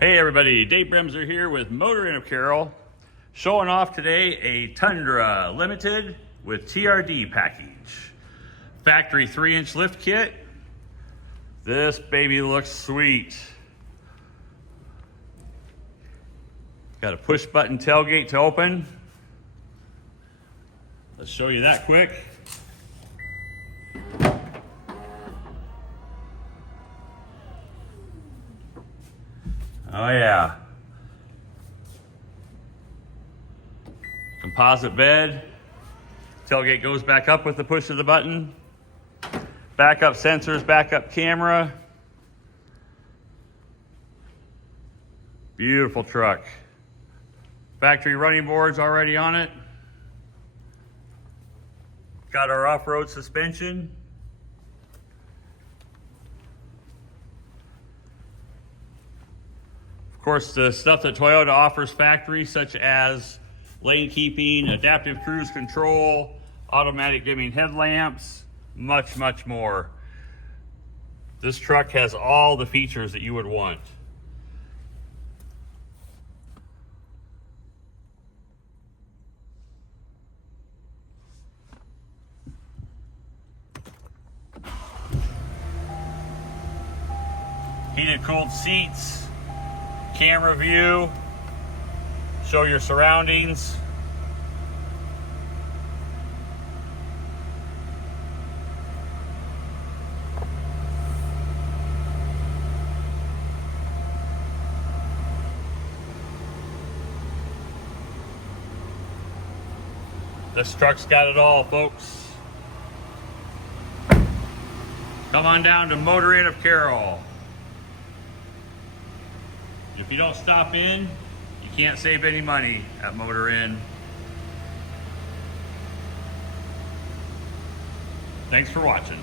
Hey everybody, Dave Bremser here with Motor Inn of Carroll, showing off today a Tundra Limited with TRD package. Factory 3-inch lift kit. This baby looks sweet. Got a push button tailgate to open. Let's show you that quick. Oh yeah. Composite bed. Tailgate goes back up with the push of the button. Backup sensors, backup camera. Beautiful truck. Factory running boards already on it. Got our off-road suspension. Of course, the stuff that Toyota offers factory, such as lane keeping, adaptive cruise control, automatic dimming headlamps, much, much more. This truck has all the features that you would want. Heated, cooled seats. Camera view, show your surroundings. This truck's got it all, folks. Come on down to Motor Inn of Carroll. If you don't stop in, you can't save any money at Motor Inn. Thanks for watching.